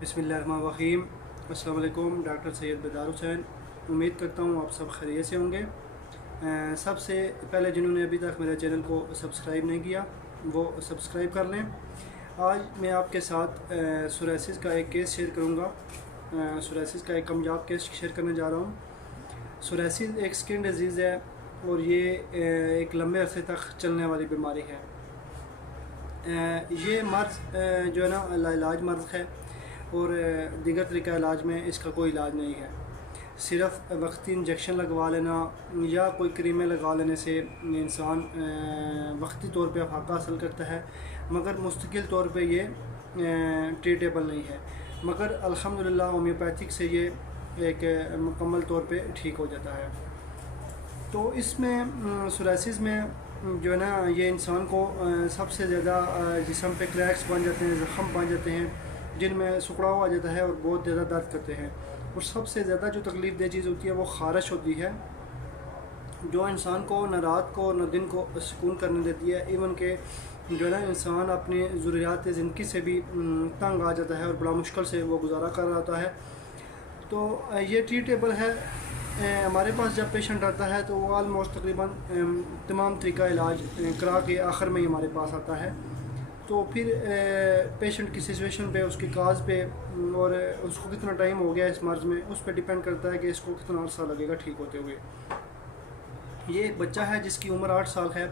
बिस्मिल्लाहिर्रहमानिर्रहीम। अस्सलाम वालेकुम। डॉक्टर सैयद बेदार हुसैन। उम्मीद करता हूँ आप सब खैरियत से होंगे। सबसे पहले जिन्होंने अभी तक मेरे चैनल को सब्सक्राइब नहीं किया वो सब्सक्राइब कर लें। आज मैं आपके साथ सोराइसिस का एक केस शेयर करूँगा। सोराइसिस का एक कमयाब केस शेयर करने जा रहा हूँ। सोराइसिस एक स्किन डिजीज़ है और ये एक लंबे अरसे तक चलने वाली बीमारी है। ये मर्ज़ जो है ना लाइलाज मर्ज़ है और दीगर तरीक़ा इलाज में इसका कोई इलाज नहीं है। सिर्फ़ वक्ती इंजेक्शन लगवा लेना या कोई क्रीमें लगा लेने से इंसान वक्ती तौर पे अफाका हासिल करता है, मगर मुस्तकिल तौर पे ये ट्रीटेबल नहीं है। मगर अल्हम्दुलिल्लाह होम्योपैथिक से ये एक मुकम्मल तौर पे ठीक हो जाता है। तो इसमें सोराइसिस में जो है ना ये इंसान को सबसे ज़्यादा जिस्म पे क्रैक्स बन जाते हैं, ज़ख़म बन जाते हैं जिनमें सुखड़ाव आ जाता है और बहुत ज़्यादा दर्द करते हैं। और सबसे ज़्यादा जो तकलीफ़ दह चीज़ होती है वो ख़ारिश होती है, जो इंसान को न रात को न दिन को सुकून करने देती है। इवन के जो है ना इंसान अपनी ज़रूरियात ज़िंदगी से भी तंग आ जाता है और बड़ा मुश्किल से वो गुजारा कर रहा होता है। तो ये ट्रीटेबल है। हमारे पास जब पेशेंट आता है तो वो आलमोस्ट तकरीबन तमाम तरीका इलाज करा के आखिर में ही हमारे पास आता है। तो फिर पेशेंट की सिचुएशन पे, उसकी काज पे और उसको कितना टाइम हो गया इस मर्ज़ में, उस पर डिपेंड करता है कि इसको कितना अर्सा लगेगा ठीक होते हुए। ये एक बच्चा है जिसकी उम्र 8 साल है।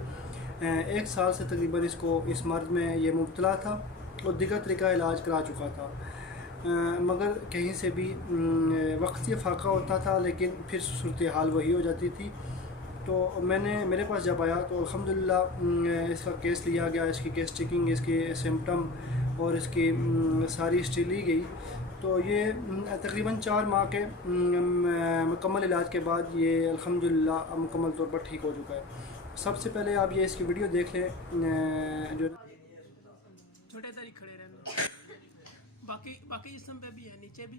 1 साल से तकरीबन इसको इस मर्ज़ में ये मुब्तला था और दीगर तरीका इलाज करा चुका था, मगर कहीं से भी वक्ती फाका होता था, लेकिन फिर सूरत हाल वही हो जाती थी। तो मेरे पास जब आया तो अल्हम्दुलिल्लाह इसका केस लिया गया, इसकी केस चेकिंग, इसके सिम्टम और इसकी सारी हिस्ट्री ली गई। तो ये तकरीबन 4 माह के मुकम्मल इलाज के बाद ये अल्हम्दुलिल्लाह मुकम्मल तौर पर ठीक हो चुका है। सबसे पहले आप ये इसकी वीडियो देख लें। जो छोटे तारीख खड़े रहना, बाकी बाकी जिस्म पे भी है, नीचे भी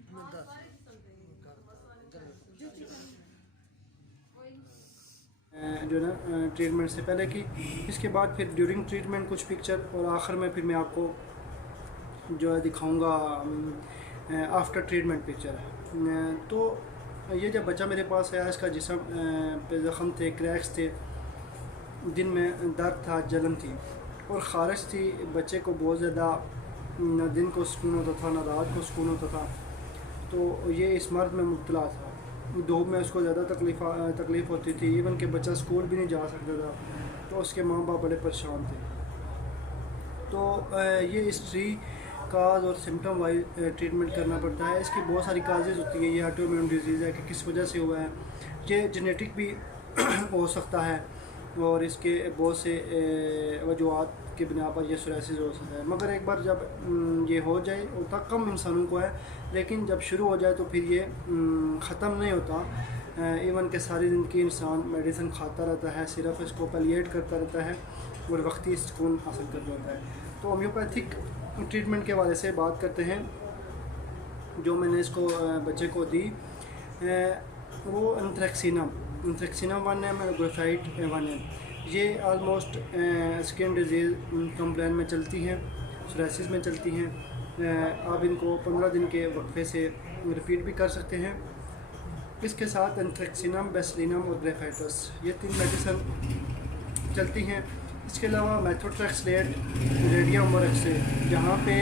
जो है ना ट्रीटमेंट से पहले की, इसके बाद फिर ड्यूरिंग ट्रीटमेंट कुछ पिक्चर और आखिर में फिर मैं आपको जो है दिखाऊंगा आफ्टर ट्रीटमेंट पिक्चर। तो ये जब बच्चा मेरे पास आया, इसका जिस्म पे ज़ख़म थे, क्रैक्स थे, दिन में दर्द था, जलन थी और ख़ारिश थी। बच्चे को बहुत ज़्यादा न दिन को सुकून होता था न रात को सुकून होता था। तो ये इस मर्ज़ में मुब्तला था। धूप में उसको ज़्यादा तकलीफ़ होती थी, इवन कि बच्चा स्कूल भी नहीं जा सकता था। तो उसके माँ बाप बड़े परेशान थे। तो ये हिस्ट्री काज और सिम्टम वाइज ट्रीटमेंट करना पड़ता है। इसकी बहुत सारी काजेज़ होती है। ये ऑटोइम्यून डिजीज़ है कि किस वजह से हुआ है, ये जेनेटिक भी हो सकता है और इसके बहुत से वजूहात की बिना पर यह सोराइसिस हो सकता है। मगर एक बार जब ये हो जाए, होता कम इंसानों को है, लेकिन जब शुरू हो जाए तो फिर ये ख़त्म नहीं होता। इवन के सारी ज़िंदगी इंसान मेडिसिन खाता रहता है, सिर्फ इसको पलिएट करता रहता है और वक्ती सुकून हासिल कर लेता है। तो होम्योपैथिक ट्रीटमेंट के वाले से बात करते हैं। जो मैंने इसको बच्चे को दी वो एंथ्रेक्सिनम 1 एम, ग्रेफाइट 1 एम। ये आलमोस्ट स्किन डिजीज़ कंप्लेन में चलती हैं, सोराइसिस में चलती हैं। आप इनको 15 दिन के वक्फे से रिपीट भी कर सकते हैं। इसके साथ एंथ्रेक्सिनम, बेसिलिनम और ग्रेफाइटस, ये 3 मेडिसिन चलती हैं। इसके अलावा मेथोट्रेक्सलेट, रेडियम और एक्से, जहाँ पे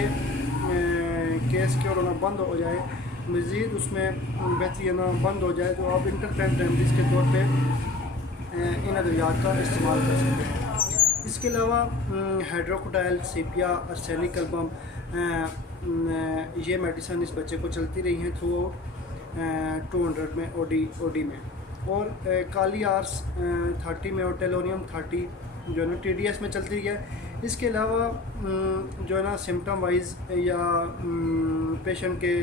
केस क्योर होना बंद हो जाए, मज़ीद उसमें बेहतरी आना बंद हो जाए, तो आप इंटरक्रेंट रेमडीज़ के तौर पे इन अद्वियात का इस्तेमाल कर सकते हैं। इसके अलावा हाइड्रोकोटाइल, सीपिया, आर्सेनिक एल्बम, ये मेडिसिन इस बच्चे को चलती रही हैं थ्रू 200 में ओडी में। और काली आर्स 30 में और टेलोनियम 30 जो है ना TDS में चलती है। इसके अलावा जो है ना सिम्टम वाइज या पेशेंट के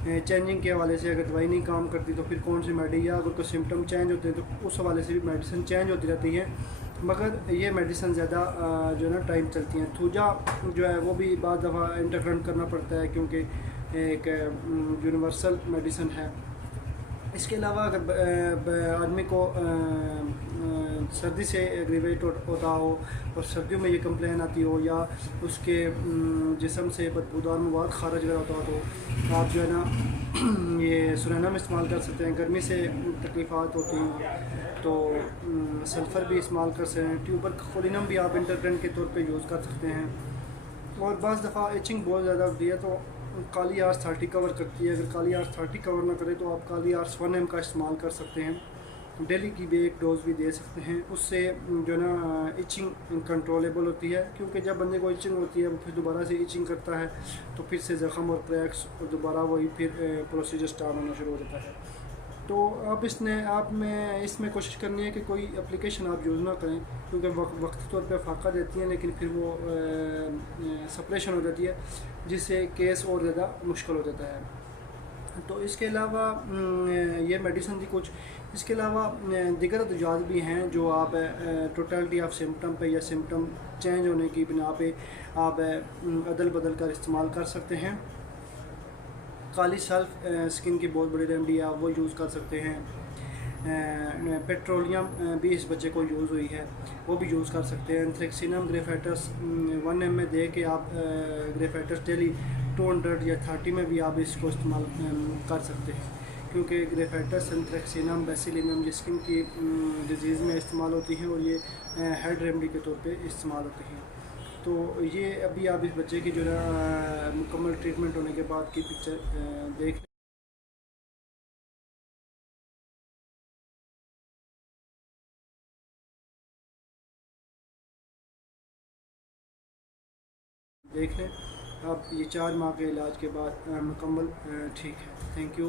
चेंजिंग के हवाले से अगर दवाई नहीं काम करती तो फिर कौन सी मेडी, या अगर कोई सिम्टम चेंज होते हैं तो उस हवाले से भी मेडिसिन चेंज होती रहती है। मगर ये मेडिसिन ज़्यादा जो है ना टाइम चलती हैं। थूजा जो है वो भी बाद दफ़ा इंटरकरेंट करना पड़ता है क्योंकि एक यूनिवर्सल मेडिसिन है। इसके अलावा अगर आदमी को सर्दी से एग्रीवेट होता हो और सर्दियों में ये कंप्लेन आती हो, या उसके जिस्म से बदबूदार मवाद खारिज वगैरह होता हो, तो आप जो है ना ये सुरैनम इस्तेमाल कर सकते हैं। गर्मी से तकलीफ़ात होती हैं तो सल्फ़र भी इस्तेमाल कर सकते हैं। ट्यूबर कोलिनम भी आप इंटरटेंट के तौर पे यूज़ कर सकते हैं। और बाज़ दफ़ा इचिंग बहुत ज़्यादा होती है तो काली आर्स 30 कवर करती है। अगर काली आर्स 30 कवर ना करे तो आप काली आर्स 1M का इस्तेमाल कर सकते हैं। डेली की भी एक डोज भी दे सकते हैं। उससे जो है ना इचिंग कंट्रोलेबल होती है, क्योंकि जब बंदे को इचिंग होती है वो फिर दोबारा से इचिंग करता है तो फिर से ज़ख़म और क्रैक्स और दोबारा वही फिर प्रोसीजर स्टार्ट होना शुरू हो जाता है। तो आप इसमें कोशिश करनी है कि कोई एप्लीकेशन आप यूज़ ना करें, क्योंकि वक्ती तौर पे फाका देती हैं लेकिन फिर वो सप्रेशन हो जाती है, जिससे केस और ज़्यादा मुश्किल हो जाता है। तो इसके अलावा ये मेडिसिन थी कुछ। इसके अलावा दीगर अदवियात भी हैं जो आप टोटलिटी ऑफ सिम्टम पे या सिम्टम चेंज होने की बिना पे आप अदल बदल कर इस्तेमाल कर सकते हैं। काली सल्फ स्किन की बहुत बड़ी रेमडी है, आप वो यूज़ कर सकते हैं। पेट्रोलियम भी इस बच्चे को यूज़ हुई है, वो भी यूज़ कर सकते हैं। एंथ्रेक्सिनम ग्रेफाइटस 1M में दे के आप ग्रेफाइटस डेली 200 या 30 में भी आप इसको इस्तेमाल कर सकते हैं, क्योंकि ग्रेफाइटस एंथ्रेक्सिनम बेसिलिनम ये स्किन की डिजीज़ में इस्तेमाल होती हैं और ये हेड रेमडी के तौर पे इस्तेमाल होती हैं। तो ये अभी आप इस बच्चे की जो है मुकम्मल ट्रीटमेंट होने के बाद की पिक्चर देख लें। अब ये 4 माह के इलाज के बाद मुकम्मल ठीक है। Thank you.